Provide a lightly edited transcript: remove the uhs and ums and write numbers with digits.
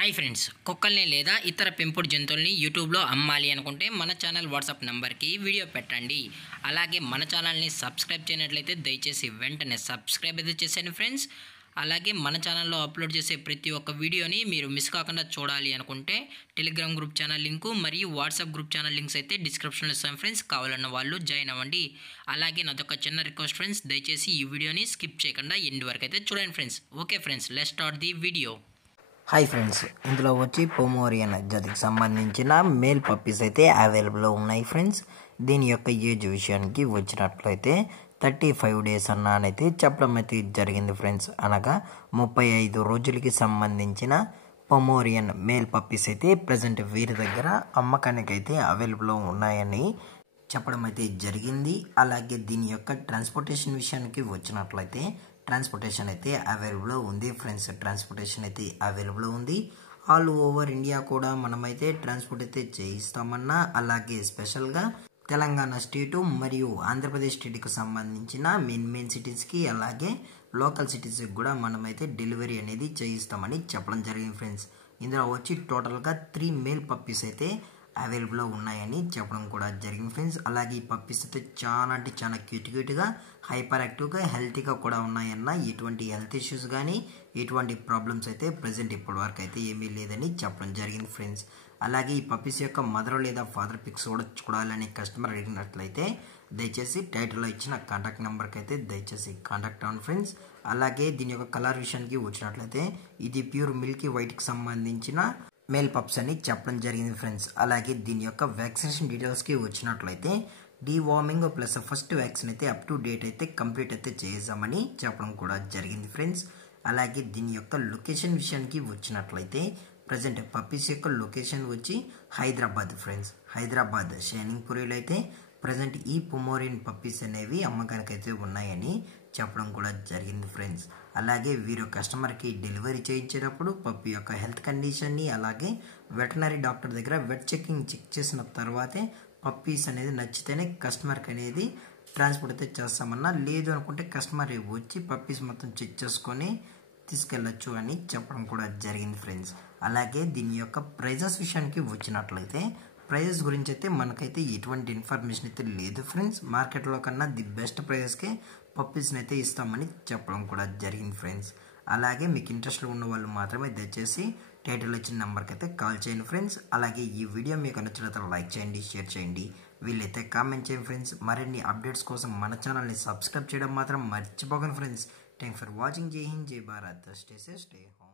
Hi friends, కుక్కల్ని లేదా ఇతర పెంపుడు జంతువుల్ని యూట్యూబ్లో అమ్మాలి అనుకుంటే మన ఛానల్ వాట్సాప్ నెంబర్కి వీడియో పెట్టండి. అలాగే మన ఛానల్ని సబ్స్క్రైబ్ చేయనట్లయితే దయచేసి వెంటనే సబ్స్క్రైబ్ అయితే చేసేయండి ఫ్రెండ్స్. అలాగే మన ఛానల్లో అప్లోడ్ చేసే ప్రతి ఒక్క వీడియోని మీరు మిస్ కాకుండా చూడాలి అనుకుంటే టెలిగ్రామ్ గ్రూప్ ఛానల్ లింకు మరియు వాట్సాప్ గ్రూప్ ఛానల్ లింక్స్ అయితే డిస్క్రిప్షన్లో ఇస్తాం ఫ్రెండ్స్. కావాలన్న వాళ్ళు జాయిన్ అవ్వండి. అలాగే నాదొక చిన్న రిక్వెస్ట్ ఫ్రెండ్స్, దయచేసి ఈ వీడియోని స్కిప్ చేయకుండా ఎండ్ వరకు అయితే చూడండి friends. Okay friends, let's start the video. Hi friends, ఇందులో వచ్చి పొమోరియన్ జాతికి సంబంధించిన మేల్ పప్పీస్ అయితే అవైలబుల్లో ఉన్నాయి ఫ్రెండ్స్. దీని యొక్క ఏజ్ విషయానికి వచ్చినట్లయితే 35 డేస్ అన్నానైతే చెప్పడం అయితే జరిగింది ఫ్రెండ్స్. అనగా 35 రోజులకి సంబంధించిన పొమోరియన్ మేల్ పప్పీస్ అయితే ప్రజెంట్ వీరి దగ్గర అమ్మకానికి అయితే అవైలబుల్లో ఉన్నాయని చెప్పడం అయితే జరిగింది. అలాగే దీని యొక్క ట్రాన్స్పోర్టేషన్ విషయానికి వచ్చినట్లయితే ట్రాన్స్పోర్టేషన్ అయితే అవైలబుల్లో ఉంది ఫ్రెండ్స్. ట్రాన్స్పోర్టేషన్ అయితే అవైలబుల్లో ఉంది. ఆల్ ఓవర్ ఇండియా కూడా మనమైతే ట్రాన్స్పోర్ట్ అయితే చేయిస్తామన్నా, అలాగే స్పెషల్గా తెలంగాణ స్టేటు మరియు ఆంధ్రప్రదేశ్ స్టేట్కి సంబంధించిన మెయిన్ సిటీస్కి అలాగే లోకల్ సిటీస్కి కూడా మనమైతే డెలివరీ అనేది చేయిస్తామని చెప్పడం జరిగింది ఫ్రెండ్స్. ఇందులో వచ్చి టోటల్గా 3 మేల్ పప్పీస్ అయితే అవైలబుల్లో ఉన్నాయని చెప్పడం కూడా జరిగింది ఫ్రెండ్స్. అలాగే ఈ పప్పీస్ అయితే చాలా అంటే చాలా క్యూట్గా హైపర్ యాక్టివ్గా హెల్తీగా కూడా ఉన్నాయన్న. ఎటువంటి హెల్త్ ఇష్యూస్ కానీ ఎటువంటి ప్రాబ్లమ్స్ అయితే ప్రజెంట్ ఇప్పటి వరకు అయితే ఏమీ లేదని చెప్పడం జరిగింది ఫ్రెండ్స్. అలాగే ఈ పప్పీస్ యొక్క మదర్ లేదా ఫాదర్ పిక్స్ కూడా చూడాలని కస్టమర్ అడిగినట్లయితే దయచేసి టైటిల్లో ఇచ్చిన కాంటాక్ట్ నెంబర్కి అయితే దయచేసి కాంటాక్ట్ అవ్వండి ఫ్రెండ్స్. అలాగే దీని యొక్క కలర్ విషయానికి వచ్చినట్లయితే ఇది ప్యూర్ మిల్కీ వైట్కి సంబంధించిన మేల్ పప్స్ అని చెప్పడం జరిగింది ఫ్రెండ్స్. అలాగే దీని యొక్క వ్యాక్సినేషన్ డీటెయిల్స్కి వచ్చినట్లయితే డీవార్మింగ్ ప్లస్ ఫస్ట్ వ్యాక్సిన్ అయితే అప్ టు డేట్ అయితే కంప్లీట్ అయితే చేసామని చెప్పడం కూడా జరిగింది ఫ్రెండ్స్. అలాగే దీని యొక్క లొకేషన్ విషయానికి వచ్చినట్లయితే ప్రజెంట్ పప్పీస్ యొక్క లొకేషన్ వచ్చి హైదరాబాద్ ఫ్రెండ్స్. హైదరాబాద్ షైనింగ్పురిలో అయితే ప్రజెంట్ ఈ పొమోరియన్ పప్పీస్ అనేవి అమ్మకానికి అయితే ఉన్నాయని చెప్పడం కూడా జరిగింది ఫ్రెండ్స్. అలాగే వీరు కస్టమర్కి డెలివరీ చేయించేటప్పుడు పప్పీ యొక్క హెల్త్ కండిషన్ని అలాగే వెటనరీ డాక్టర్ దగ్గర వెట్ చెక్ చేసిన తర్వాతే పప్పీస్ అనేది నచ్చితేనే కస్టమర్కి అనేది ట్రాన్స్పోర్ట్ అయితే చేస్తామన్నా, లేదు అనుకుంటే కస్టమర్ వచ్చి పప్పీస్ మొత్తం చెక్ చేసుకొని తీసుకెళ్ళచ్చు అని చెప్పడం కూడా జరిగింది ఫ్రెండ్స్. అలాగే దీని యొక్క ప్రైజెస్ విషయానికి వచ్చినట్లయితే ప్రైజెస్ గురించి అయితే మనకైతే ఎటువంటి ఇన్ఫర్మేషన్ అయితే లేదు ఫ్రెండ్స్. మార్కెట్లో కన్నా ది బెస్ట్ ప్రైజెస్కే పప్పీస్ని అయితే ఇస్తామని చెప్పడం కూడా జరిగింది ఫ్రెండ్స్. అలాగే మీకు ఇంట్రెస్ట్ ఉన్న వాళ్ళు మాత్రమే దయచేసి టైటిల్ ఇచ్చిన నెంబర్కి అయితే కాల్ చేయండి ఫ్రెండ్స్. అలాగే ఈ వీడియో మీకు నచ్చినట్లయితే లైక్ చేయండి, షేర్ చేయండి, వీళ్ళైతే కామెంట్ చేయండి ఫ్రెండ్స్. మరిన్ని అప్డేట్స్ కోసం మన ఛానల్ని సబ్స్క్రైబ్ చేయడం మాత్రం మర్చిపోకండి ఫ్రెండ్స్. Thanks for watching. జై హింద్, జై Bharat, stay safe, stay home.